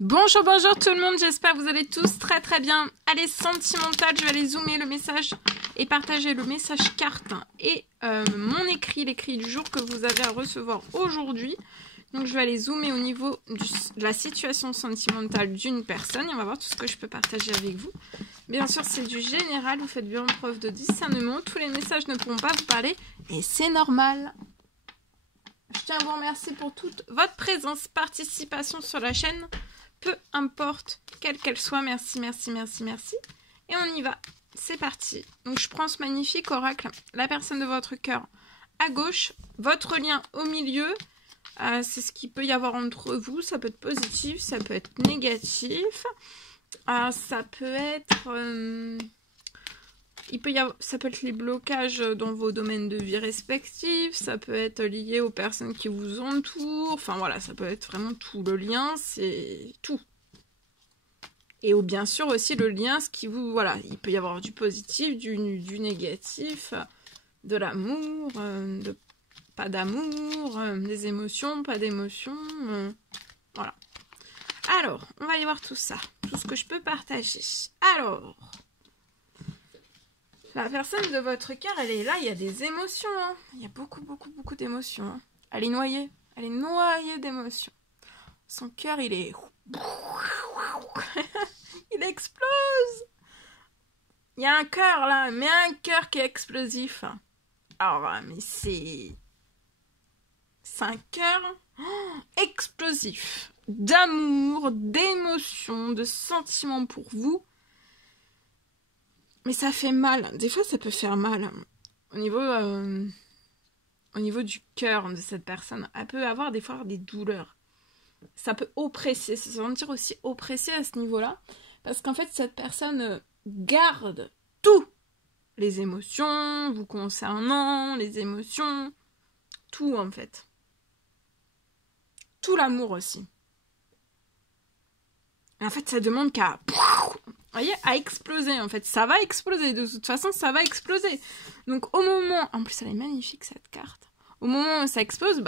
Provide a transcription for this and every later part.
Bonjour, bonjour tout le monde, j'espère que vous allez tous très très bien. Allez, sentimental, je vais aller zoomer le message et partager le message carte et mon écrit, l'écrit du jour que vous avez à recevoir aujourd'hui. Donc je vais aller zoomer au niveau de la situation sentimentale d'une personne et on va voir tout ce que je peux partager avec vous. Bien sûr, c'est du général, vous faites bien preuve de discernement, tous les messages ne pourront pas vous parler et c'est normal. Je tiens à vous remercier pour toute votre présence, participation sur la chaîne. Peu importe, quelle qu'elle soit, merci, merci, merci, merci. Et on y va, c'est parti. Donc je prends ce magnifique oracle, la personne de votre cœur à gauche, votre lien au milieu. C'est ce qu'il peut y avoir entre vous, ça peut être positif, ça peut être négatif. Ça peut être... ça peut être les blocages dans vos domaines de vie respectifs, ça peut être lié aux personnes qui vous entourent, enfin voilà, ça peut être vraiment tout. Le lien, c'est tout. Et bien sûr aussi le lien, ce qui vous... Voilà, il peut y avoir du positif, du négatif, de l'amour, pas d'amour, des émotions, pas d'émotions, voilà. Alors, on va aller voir tout ça, tout ce que je peux partager. Alors... La personne de votre cœur, elle est là, il y a des émotions. Hein. Il y a beaucoup, beaucoup, beaucoup d'émotions. Hein. Elle est noyée d'émotions. Son cœur, il est... il explose. Il y a un cœur là, mais un cœur qui est explosif. Alors, mais c'est... C'est un cœur explosif. D'amour, d'émotions, de sentiments pour vous. Mais ça fait mal. Des fois, ça peut faire mal. Au niveau du cœur de cette personne, elle peut avoir des fois des douleurs. Ça peut oppresser, se sentir aussi oppressé à ce niveau-là. Parce qu'en fait, cette personne garde tout. Les émotions vous concernant, les émotions, tout en fait. Tout l'amour aussi. Et en fait, ça demande qu'à... Vous voyez, à exploser en fait. Ça va exploser. De toute façon, ça va exploser. Donc au moment... En plus, elle est magnifique cette carte. Au moment où ça explose,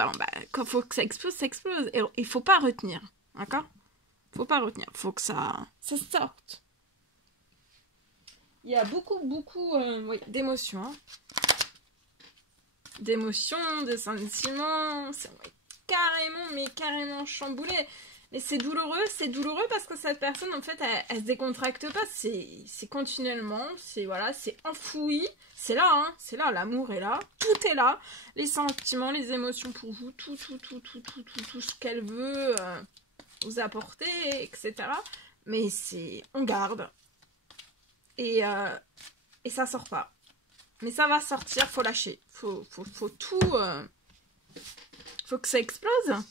quand il faut que ça explose, ça explose. Et il ne faut pas retenir. D'accord ? Il ne faut pas retenir. Il faut que ça sorte. Il y a beaucoup d'émotions. Hein. D'émotions, de sentiments. C'est carrément chamboulé. Et c'est douloureux parce que cette personne, en fait, elle se décontracte pas. C'est continuellement, c'est enfoui. C'est là, l'amour est là. Tout est là. Les sentiments, les émotions pour vous, tout ce qu'elle veut vous apporter, etc. Mais on garde. Et ça sort pas. Mais ça va sortir, faut lâcher. Faut tout... faut que ça explose.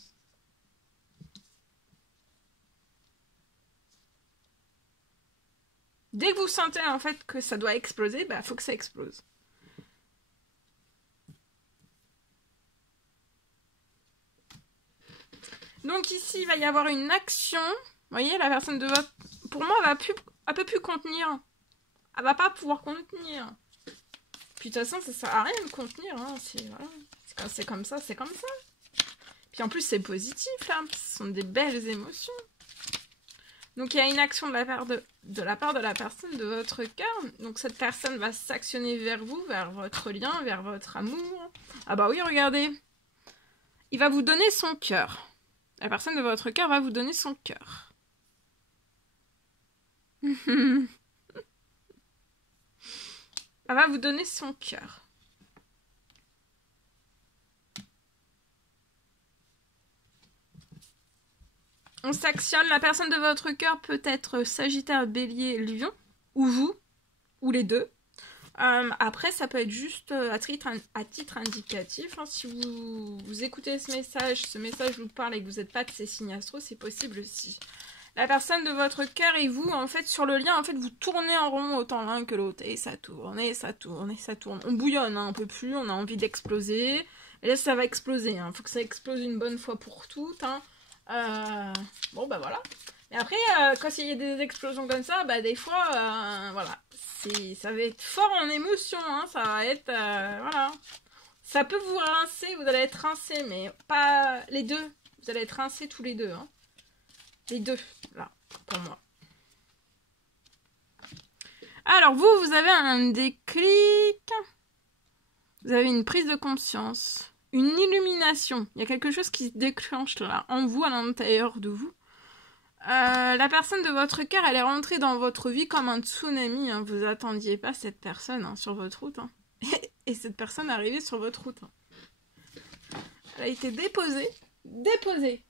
Dès que vous sentez en fait que ça doit exploser, faut que ça explose. Donc ici, il va y avoir une action. Vous voyez, la personne de votre... Pour moi, elle peut plus contenir. Elle va pas pouvoir contenir. Puis de toute façon, ça sert à rien de contenir. Hein. C'est comme ça, c'est comme ça. Puis en plus, c'est positif, là. Ce sont des belles émotions. Donc il y a une action de la part de la personne de votre cœur. Donc cette personne va s'actionner vers vous, vers votre lien, vers votre amour. Ah bah oui, regardez. Il va vous donner son cœur. La personne de votre cœur va vous donner son cœur. Elle va vous donner son cœur. On s'actionne, la personne de votre cœur peut être Sagittaire, Bélier, Lion, ou vous, ou les deux. Après, ça peut être juste à titre indicatif. Hein. Si vous écoutez ce message vous parle et que vous n'êtes pas de ces signes astro, c'est possible aussi. La personne de votre cœur et vous, en fait, sur le lien, en fait, vous tournez en rond autant l'un que l'autre. Et ça tourne, et ça tourne, et ça tourne. On bouillonne, hein, on peut plus, on a envie d'exploser. Et là, ça va exploser. Hein. Faut que ça explose une bonne fois pour toutes. Hein. Bon bah voilà. Et après quand il y a des explosions comme ça, des fois voilà, ça va être fort en émotion, hein, ça va être voilà. Ça peut vous rincer, vous allez être rincé, mais pas les deux. Vous allez être rincés tous les deux. Hein. Les deux, là, pour moi. Alors, vous avez un déclic. Vous avez une prise de conscience. Une illumination. Il y a quelque chose qui se déclenche là, en vous, à l'intérieur de vous. La personne de votre cœur, elle est rentrée dans votre vie comme un tsunami. Hein. Vous attendiez pas cette personne hein, sur votre route. Hein. Et cette personne est arrivée sur votre route. Hein. Elle a été déposée. Déposée.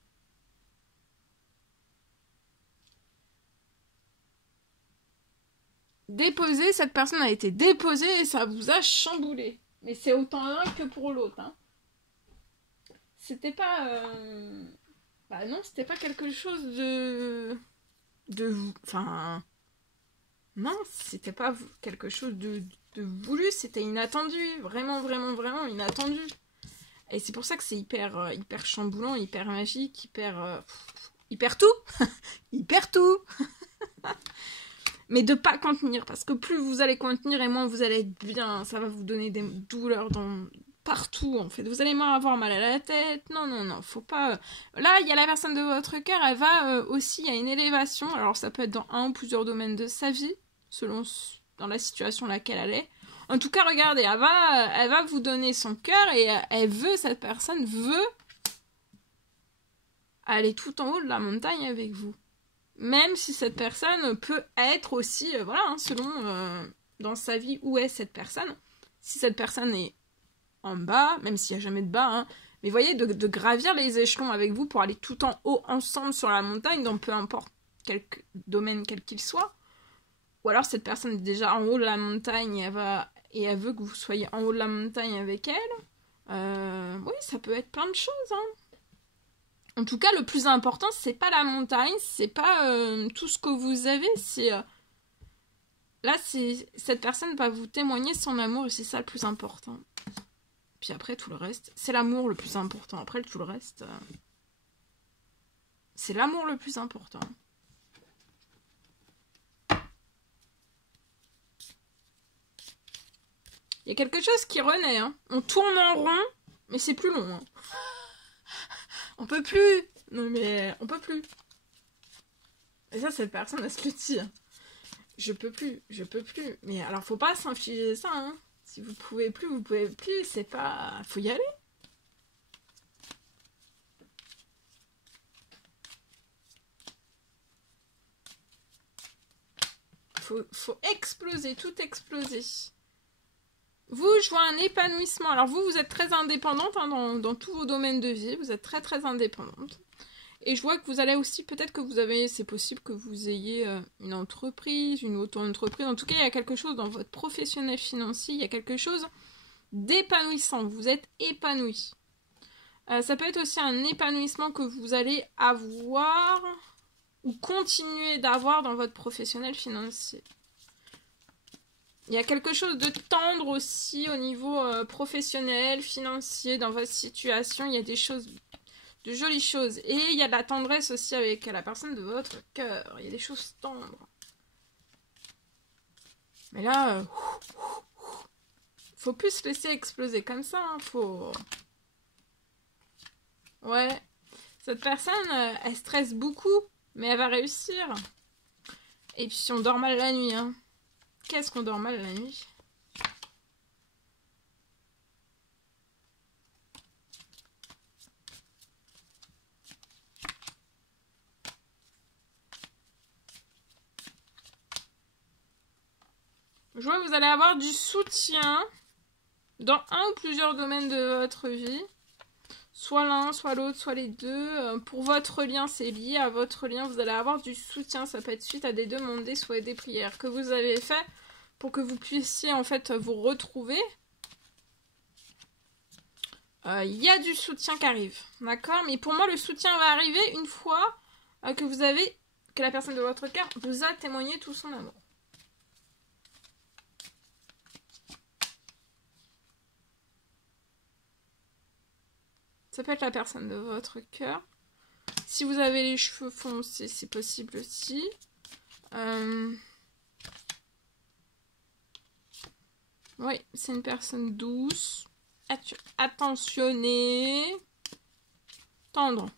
Déposée, cette personne a été déposée et ça vous a chamboulé. Mais c'est autant l'un que pour l'autre. Hein. C'était pas... Bah non, c'était pas quelque chose de... Enfin... Non, c'était pas quelque chose de voulu, c'était inattendu. Vraiment, vraiment, vraiment inattendu. Et c'est pour ça que c'est hyper chamboulant, hyper magique, hyper tout. Hyper tout. Mais de pas contenir, parce que plus vous allez contenir et moins vous allez être bien, ça va vous donner des douleurs partout en fait. Vous allez avoir mal à la tête, non, faut pas... Là, il y a la personne de votre cœur, elle va aussi, il y a une élévation, alors ça peut être dans un ou plusieurs domaines de sa vie, selon dans la situation dans laquelle elle est. En tout cas, regardez, elle va vous donner son cœur et cette personne veut aller tout en haut de la montagne avec vous. Même si cette personne peut être aussi, voilà, hein, selon dans sa vie où est cette personne. Si cette personne est en bas, même s'il n'y a jamais de bas, hein, mais voyez, de gravir les échelons avec vous pour aller tout en haut ensemble sur la montagne, dans peu importe quel domaine quel qu'il soit. Ou alors cette personne est déjà en haut de la montagne et elle veut que vous soyez en haut de la montagne avec elle. Oui, ça peut être plein de choses, hein. En tout cas, le plus important, c'est pas la montagne, c'est pas tout ce que vous avez, c'est... Là, cette personne va vous témoigner son amour et c'est ça le plus important. Puis après, tout le reste, c'est l'amour le plus important. Après, tout le reste, c'est l'amour le plus important. Il y a quelque chose qui renaît, hein. On tourne en rond, mais c'est plus long, hein. On peut plus. Non mais on peut plus. Et ça, cette personne, elle se le dit. Je peux plus. Mais alors, faut pas s'infliger ça, hein. Si vous pouvez plus, vous pouvez plus. C'est pas... Faut y aller. Faut exploser, tout exploser. Vous, je vois un épanouissement. Alors vous êtes très indépendante hein, dans tous vos domaines de vie. Vous êtes très très indépendante. Et je vois que vous allez aussi, peut-être que vous avez, c'est possible que vous ayez une entreprise, une auto-entreprise. En tout cas, il y a quelque chose dans votre professionnel financier. Il y a quelque chose d'épanouissant. Vous êtes épanoui. Ça peut être aussi un épanouissement que vous allez avoir ou continuer d'avoir dans votre professionnel financier. Il y a quelque chose de tendre aussi au niveau professionnel, financier, dans votre situation. Il y a des choses, de jolies choses. Et il y a de la tendresse aussi avec la personne de votre cœur. Il y a des choses tendres. Mais là, faut plus se laisser exploser comme ça. Hein. Faut... Ouais. Cette personne, elle stresse beaucoup, mais elle va réussir. Et puis on dort mal la nuit, hein. Qu'est-ce qu'on dort mal la nuit? Je vois que vous allez avoir du soutien dans un ou plusieurs domaines de votre vie. Soit l'un, soit l'autre, soit les deux. Pour votre lien, c'est lié à votre lien. Vous allez avoir du soutien. Ça peut être suite à des demandes, des souhaits, des prières que vous avez fait pour que vous puissiez en fait vous retrouver. Il y a du soutien qui arrive. D'accord? Mais pour moi, le soutien va arriver une fois que la personne de votre cœur vous a témoigné tout son amour. Ça peut être la personne de votre cœur. Si vous avez les cheveux foncés, c'est possible aussi. Oui, c'est une personne douce, attentionnée, tendre.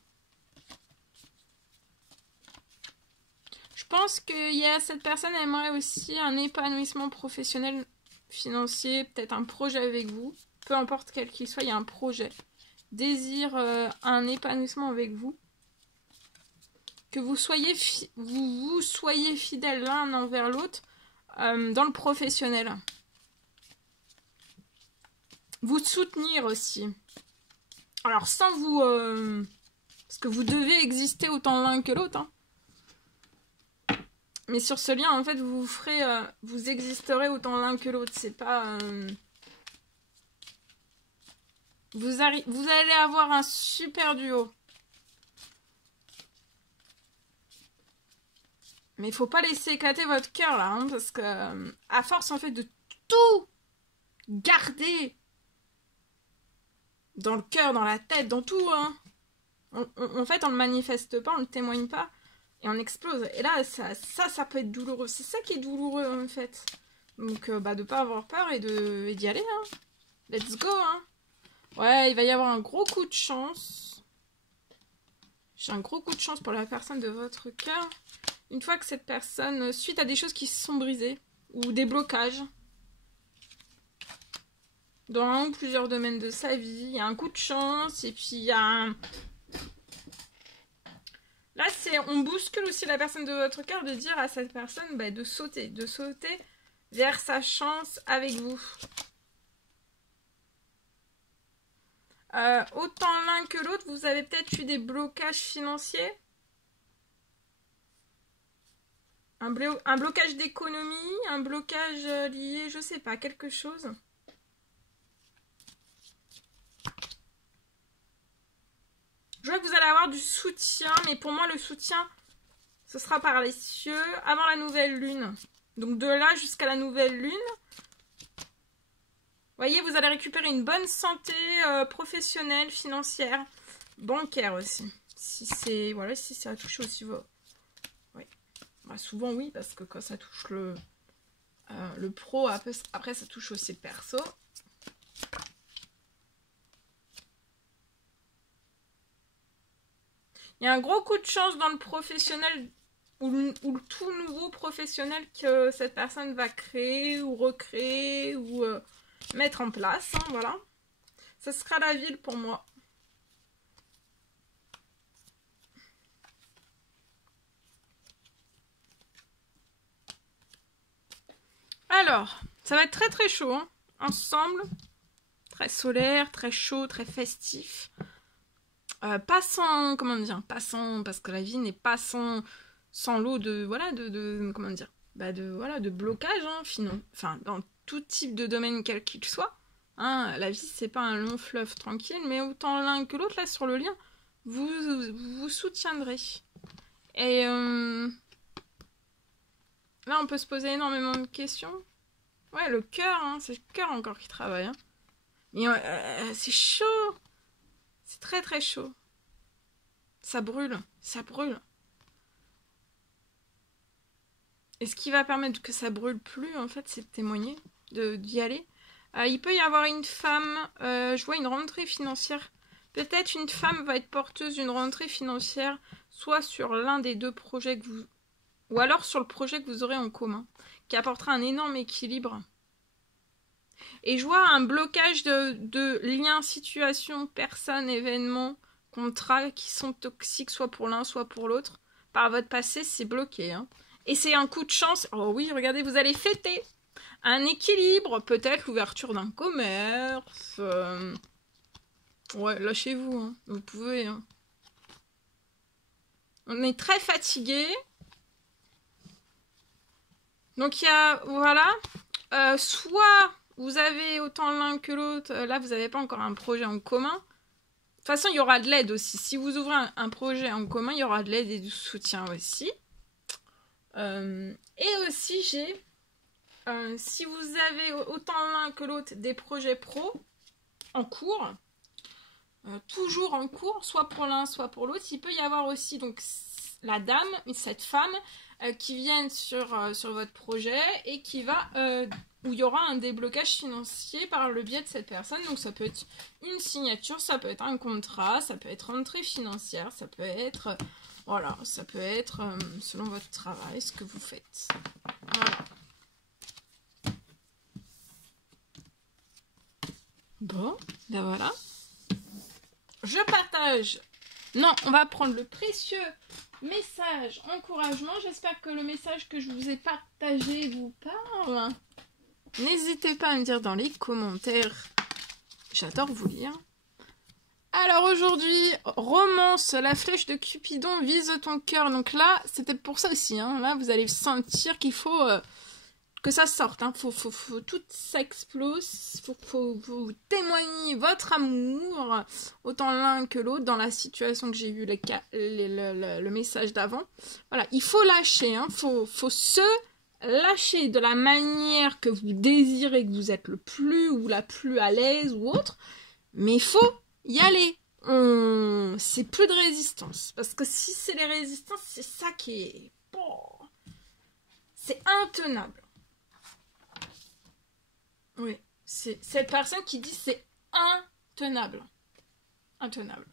pense qu'il y a cette personne aimerait aussi un épanouissement professionnel, financier, peut-être un projet avec vous. Peu importe quel qu'il soit, il y a un projet. Désire un épanouissement avec vous. Que vous soyez, vous soyez fidèles l'un envers l'autre dans le professionnel. Vous soutenir aussi. Alors sans vous... parce que vous devez exister autant l'un que l'autre. Hein. Mais sur ce lien, en fait, vous ferez... vous existerez autant l'un que l'autre. C'est pas... vous allez avoir un super duo. Mais il faut pas laisser éclater votre cœur là, hein, parce que à force en fait de tout garder dans le cœur, dans la tête, dans tout, hein, en fait on le manifeste pas, on le témoigne pas et on explose. Et là ça peut être douloureux. C'est ça qui est douloureux en fait. Donc de pas avoir peur et d'y aller. Hein. Let's go. Hein. Ouais, il va y avoir un gros coup de chance. J'ai un gros coup de chance pour la personne de votre cœur. Une fois que cette personne, suite à des choses qui se sont brisées, ou des blocages, dans un ou plusieurs domaines de sa vie, il y a un coup de chance, et puis il y a un... Là, on bouscule aussi la personne de votre cœur de dire à cette personne de sauter vers sa chance avec vous. Autant l'un que l'autre, vous avez peut-être eu des blocages financiers. Un blocage d'économie, un blocage lié, je sais pas, quelque chose. Je vois que vous allez avoir du soutien, mais pour moi le soutien, ce sera par les cieux avant la nouvelle lune. Donc de là jusqu'à la nouvelle lune, voyez, vous allez récupérer une bonne santé professionnelle, financière, bancaire aussi. Si c'est, voilà, si ça touche aussi vos... souvent oui, parce que quand ça touche le pro, après ça touche aussi le perso. Il y a un gros coup de chance dans le professionnel ou le tout nouveau professionnel que cette personne va créer ou recréer ou mettre en place. Hein, voilà. Ça sera la ville pour moi. Alors, ça va être très très chaud, hein. Ensemble, très solaire, très chaud, très festif. Pas sans, comment dire, pas sans, parce que la vie n'est pas sans l'eau de, voilà, comment dire, de blocage, hein, enfin, dans tout type de domaine quel qu'il soit. Hein, la vie, c'est pas un long fleuve tranquille, mais autant l'un que l'autre, là, sur le lien, vous soutiendrez. Et là, on peut se poser énormément de questions. Ouais, le cœur, hein, c'est le cœur encore qui travaille. Hein. Mais c'est chaud. C'est très très chaud. Ça brûle, ça brûle. Et ce qui va permettre que ça brûle plus, en fait, c'est de témoigner, d'y aller. Il peut y avoir une femme, je vois une rentrée financière. Peut-être une femme va être porteuse d'une rentrée financière, soit sur l'un des deux projets que vous... Ou alors sur le projet que vous aurez en commun, qui apportera un énorme équilibre. Et je vois un blocage de liens, situations, personnes, événements, contrats qui sont toxiques, soit pour l'un, soit pour l'autre. Par votre passé, c'est bloqué. Hein. Et c'est un coup de chance. Oh oui, regardez, vous allez fêter un équilibre, peut-être l'ouverture d'un commerce. Ouais, lâchez-vous, hein. Vous pouvez. Hein. On est très fatigué. Donc il y a, voilà, soit vous avez autant l'un que l'autre, là vous n'avez pas encore un projet en commun. De toute façon, il y aura de l'aide aussi. Si vous ouvrez un projet en commun, il y aura de l'aide et du soutien aussi. Et aussi, j'ai, si vous avez autant l'un que l'autre des projets pro en cours, toujours en cours, soit pour l'un, soit pour l'autre, il peut y avoir aussi donc la dame, cette femme, qui viennent sur votre projet et qui va où il y aura un déblocage financier par le biais de cette personne. Donc ça peut être une signature, ça peut être un contrat, ça peut être rentrée financière, ça peut être Voilà, ça peut être selon votre travail, ce que vous faites. Voilà. Bon, ben voilà. Je partage. Non, on va prendre le précieux message encouragement. J'espère que le message que je vous ai partagé vous parle. N'hésitez pas à me dire dans les commentaires. J'adore vous lire. Alors aujourd'hui, romance, la flèche de Cupidon vise ton cœur. Donc là, c'était pour ça aussi. Hein. Là, vous allez sentir qu'il faut que ça sorte. Hein. Faut tout s'explose. Faut vous témoigner votre amour, autant l'un que l'autre, dans la situation que j'ai vu le message d'avant. Voilà, il faut lâcher. Hein. Faut se lâcher de la manière que vous désirez, que vous êtes le plus ou la plus à l'aise ou autre. Mais il faut y aller. C'est plus de résistance. Parce que si c'est les résistances, c'est ça qui est... Oh, c'est intenable. Oui, c'est cette personne qui dit c'est intenable. Intenable.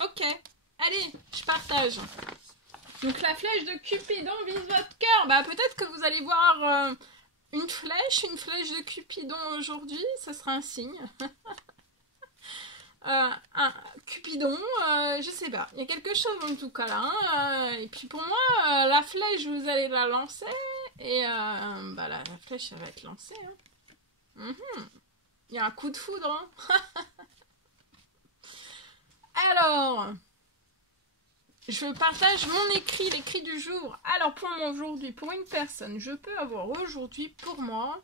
Ok, allez, je partage. Donc la flèche de Cupidon vise votre cœur. Bah peut-être que vous allez voir une flèche de Cupidon aujourd'hui. Ça sera un signe. Un Cupidon, je sais pas. Il y a quelque chose en tout cas là. Hein. Et puis pour moi, la flèche, vous allez la lancer. Et bah la flèche, elle va être lancée. Hein. Il y a un coup de foudre. Hein. Alors, je partage mon écrit, l'écrit du jour. Alors pour moi aujourd'hui, pour une personne, je peux avoir aujourd'hui pour moi...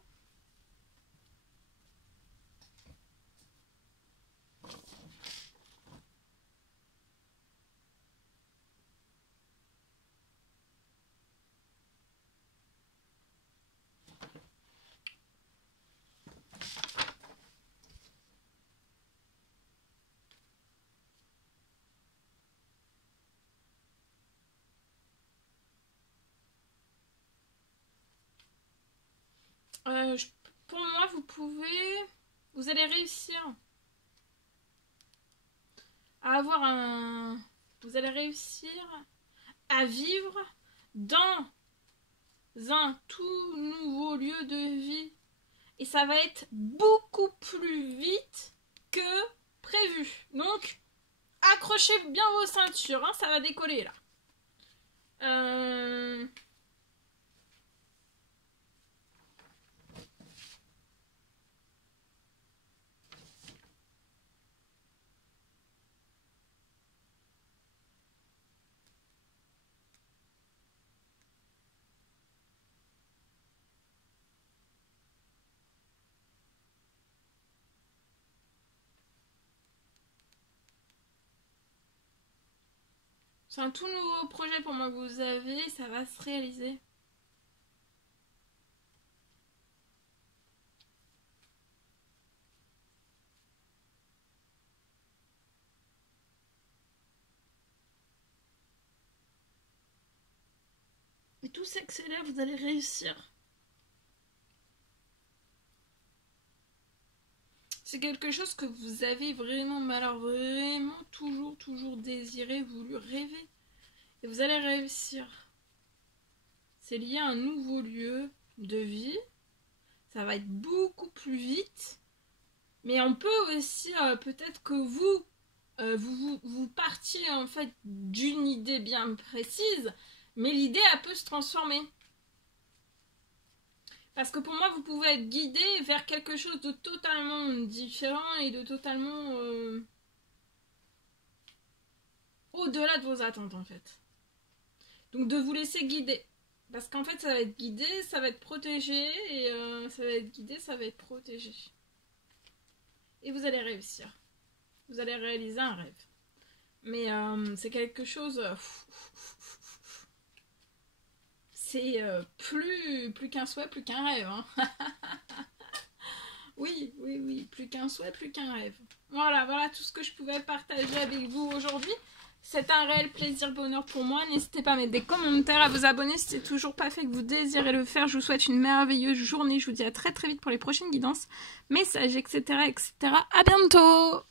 pour moi, vous allez réussir à avoir vous allez réussir à vivre dans un tout nouveau lieu de vie. Et ça va être beaucoup plus vite que prévu. Donc, accrochez bien vos ceintures, hein, ça va décoller là. C'est un tout nouveau projet pour moi que vous avez, ça va se réaliser. Et tout s'accélère, vous allez réussir. C'est quelque chose que vous avez vraiment, mais alors vraiment toujours désiré, voulu, rêvé. Et vous allez réussir. C'est lié à un nouveau lieu de vie. Ça va être beaucoup plus vite. Mais on peut aussi, peut-être que vous partiez en fait d'une idée bien précise, mais l'idée, elle peut se transformer. Parce que pour moi, vous pouvez être guidé vers quelque chose de totalement différent et de totalement au-delà de vos attentes, en fait. Donc, de vous laisser guider. Parce qu'en fait, ça va être guidé, ça va être protégé, et ça va être guidé, ça va être protégé. Et vous allez réussir. Vous allez réaliser un rêve. Mais c'est quelque chose... c'est plus qu'un souhait, plus qu'un rêve. Hein. oui, plus qu'un souhait, plus qu'un rêve. Voilà tout ce que je pouvais partager avec vous aujourd'hui. C'est un réel plaisir, bonheur pour moi. N'hésitez pas à mettre des commentaires, à vous abonner si c'est toujours pas fait, que vous désirez le faire. Je vous souhaite une merveilleuse journée. Je vous dis à très vite pour les prochaines guidances, messages, etc. À bientôt!